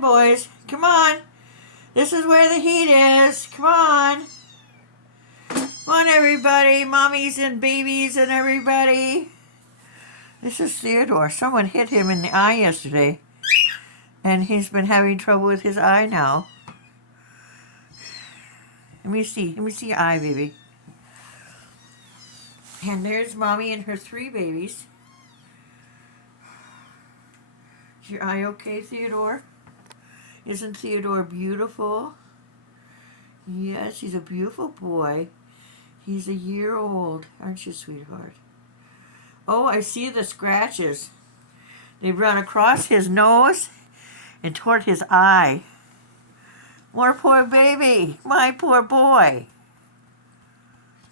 Boys, come on. This is where the heat is. Come on. Come on, everybody. Mommies and babies and everybody. This is Theodore. Someone hit him in the eye yesterday. And he's been having trouble with his eye now. Let me see. Let me see your eye, baby. And there's Mommy and her 3 babies. Is your eye okay, Theodore? Isn't Theodore beautiful? Yes, he's a beautiful boy. He's a year old, aren't you, sweetheart? Oh, I see the scratches. They run across his nose and toward his eye. More poor baby. My poor boy.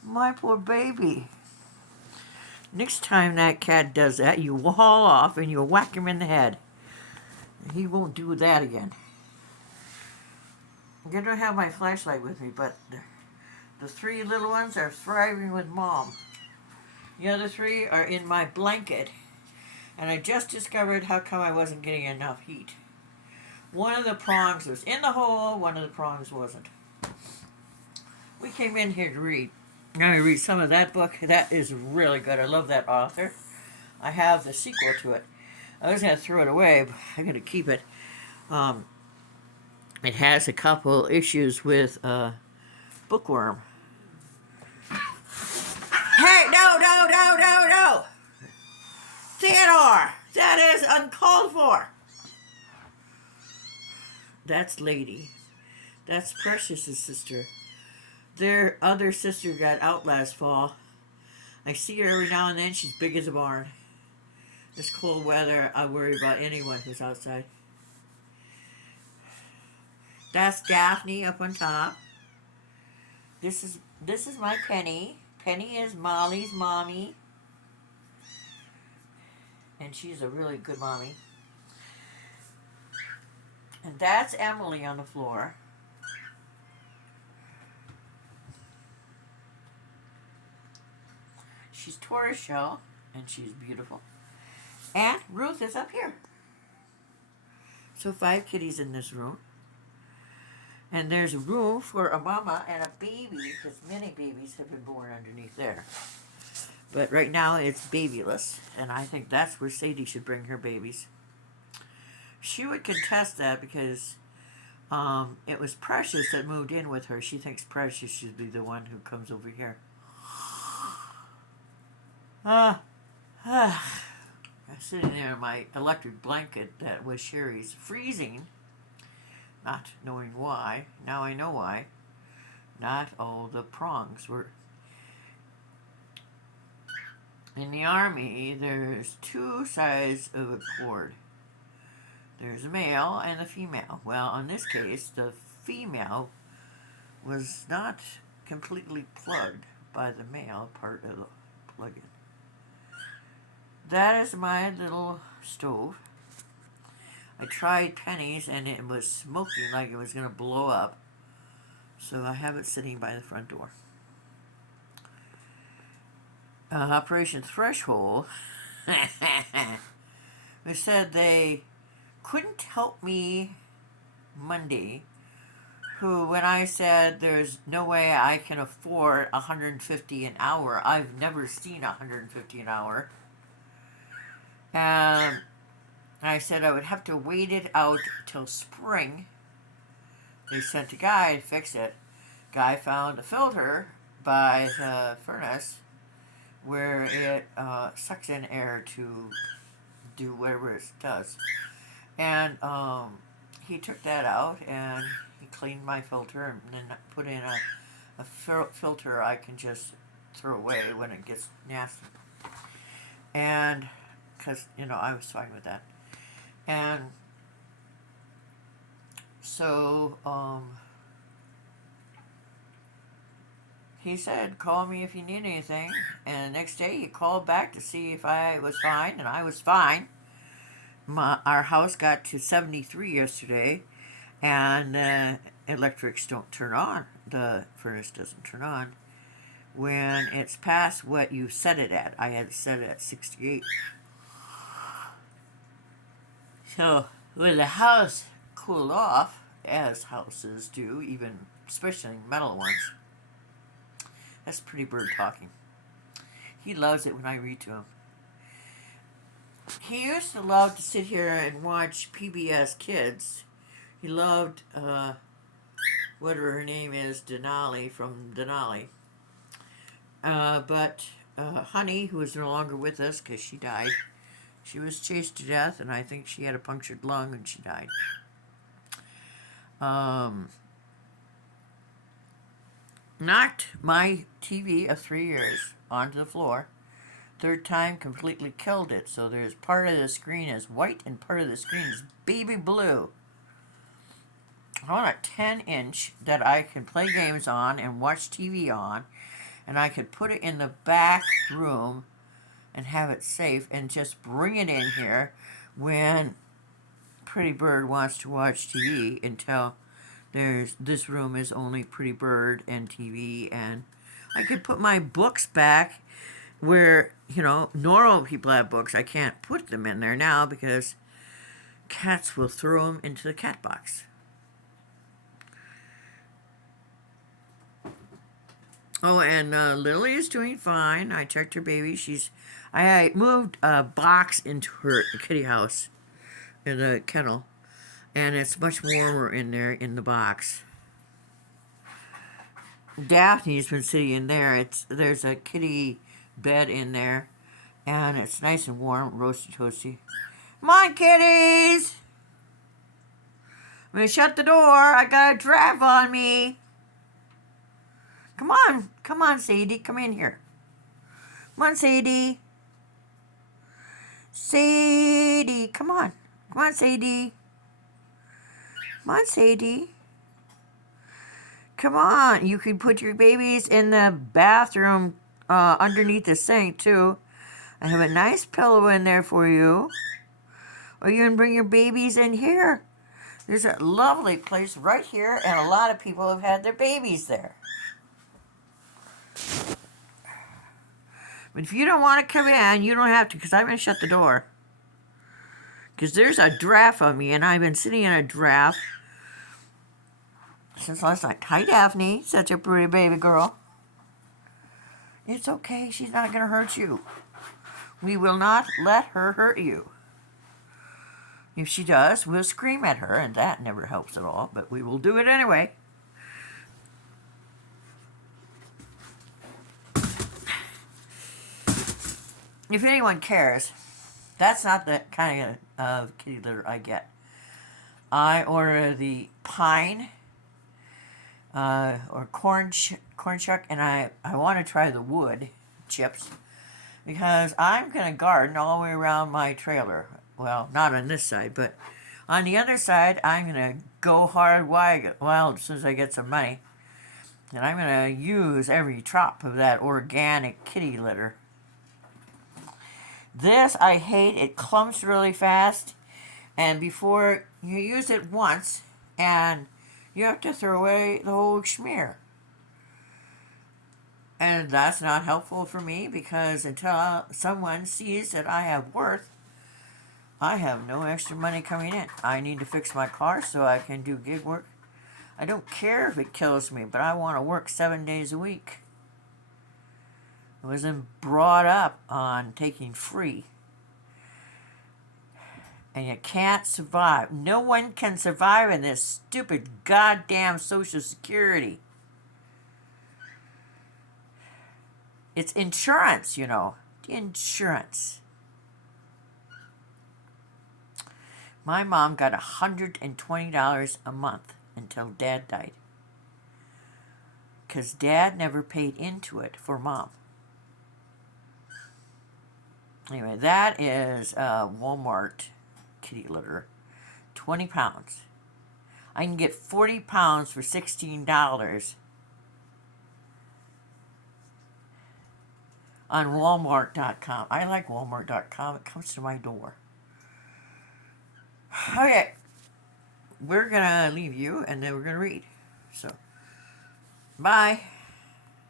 My poor baby. Next time that cat does that, you haul off and you whack him in the head. He won't do that again. I don't have my flashlight with me, but the 3 little ones are thriving with Mom. The other 3 are in my blanket, and I just discovered how come I wasn't getting enough heat. One of the prongs was in the hole, one of the prongs wasn't. We came in here to read. I'm going to read some of that book. That is really good. I love that author. I have the sequel to it. I was going to throw it away, but I'm going to keep it. It has a couple issues with bookworm. Hey, no! Theodore! That is uncalled for! That's Lady. That's Precious's sister. Their other sister got out last fall. I see her every now and then. She's big as a barn. This cold weather, I worry about anyone who's outside. That's Daphne up on top. This is my Penny. Penny is Molly's mommy. And she's a really good mommy. And that's Emily on the floor. She's tortoiseshell, and she's beautiful. And Ruth is up here. So 5 kitties in this room. And there's room for a mama and a baby, because many babies have been born underneath there. But right now it's babyless, and I think that's where Sadie should bring her babies. She would contest that because it was Precious that moved in with her. She thinks Precious should be the one who comes over here. I'm sitting there in my electric blanket that was Sherry's, freezing. Not knowing why. Now I know why. Not all the prongs were. In the Army, there's 2 sides of a cord. There's a male and a female. Well, in this case, the female was not completely plugged by the male part of the plug-in. That is my little stove. I tried Penny's and it was smoking like it was going to blow up. So I have it sitting by the front door. Operation Threshold. They said they couldn't help me Monday. When I said there's no way I can afford $150 an hour. I've never seen $150 an hour. And I said I would have to wait it out till spring. They sent a guy to fix it. Guy found a filter by the furnace where it sucks in air to do whatever it does. And he took that out and he cleaned my filter and then put in a filter I can just throw away when it gets nasty. And because, I was fine with that. And so, he said, call me if you need anything. And the next day he called back to see if I was fine, and I was fine. Our house got to 73 yesterday, and the electrics don't turn on. The furnace doesn't turn on when it's past what you set it at. I had set it at 68. So, with the house cooled off, as houses do, even especially metal ones. That's Pretty Bird talking. He loves it when I read to him. He used to love to sit here and watch PBS Kids. He loved, whatever her name is, Denali from Denali. But Honey, who is no longer with us because she died, she was chased to death, and I think she had a punctured lung and she died. Knocked my TV of 3 years onto the floor. Third time, completely killed it. So there's part of the screen is white and part of the screen is baby blue. I want a 10-inch that I can play games on and watch TV on, and I could put it in the back room and have it safe and just bring it in here when Pretty Bird wants to watch TV until this room is only Pretty Bird and TV, and I could put my books back where, normal people have books. I can't put them in there now because cats will throw them into the cat box. Oh, and Lily is doing fine. I checked her baby. I moved a box into her kitty house in the kennel, and it's much warmer in there in the box. Daphne's been sitting in there. There's a kitty bed in there, and it's nice and warm, roasty toasty. Come on, kitties! I'm gonna shut the door. I got a draft on me. Come on, Sadie, come in here. Come on, Sadie. Sadie, come on, Sadie. Come on, Sadie. Come on, you can put your babies in the bathroom underneath the sink, too. I have a nice pillow in there for you. Or you can bring your babies in here. There's a lovely place right here, and a lot of people have had their babies there. But if you don't want to come in, you don't have to, because I'm going to shut the door. Because there's a draft on me, and I've been sitting in a draft since last night. Hi, Daphne. Such a pretty baby girl. It's okay. She's not going to hurt you. We will not let her hurt you. If she does, we'll scream at her, and that never helps at all, but we will do it anyway. If anyone cares, that's not the kind of kitty litter I get. I order the pine or corn shuck, and I want to try the wood chips because I'm going to garden all the way around my trailer. Well, not on this side, but on the other side, I'm going to go hard wild as soon as I get some money. And I'm going to use every drop of that organic kitty litter. This I hate. It clumps really fast, and before you use it once, and you have to throw away the whole schmear. And that's not helpful for me because until someone sees that I have worth, I have no extra money coming in. I need to fix my car so I can do gig work. I don't care if it kills me, but I want to work 7 days a week. I wasn't brought up on taking free. And you can't survive. No one can survive in this stupid goddamn Social Security. It's insurance, Insurance. My mom got $120 a month until Dad died. Because Dad never paid into it for Mom. Anyway, that is Walmart kitty litter. 20 pounds. I can get 40 pounds for $16 on Walmart.com. I like Walmart.com. It comes to my door. Okay. We're going to leave you, and then we're going to read. So, bye.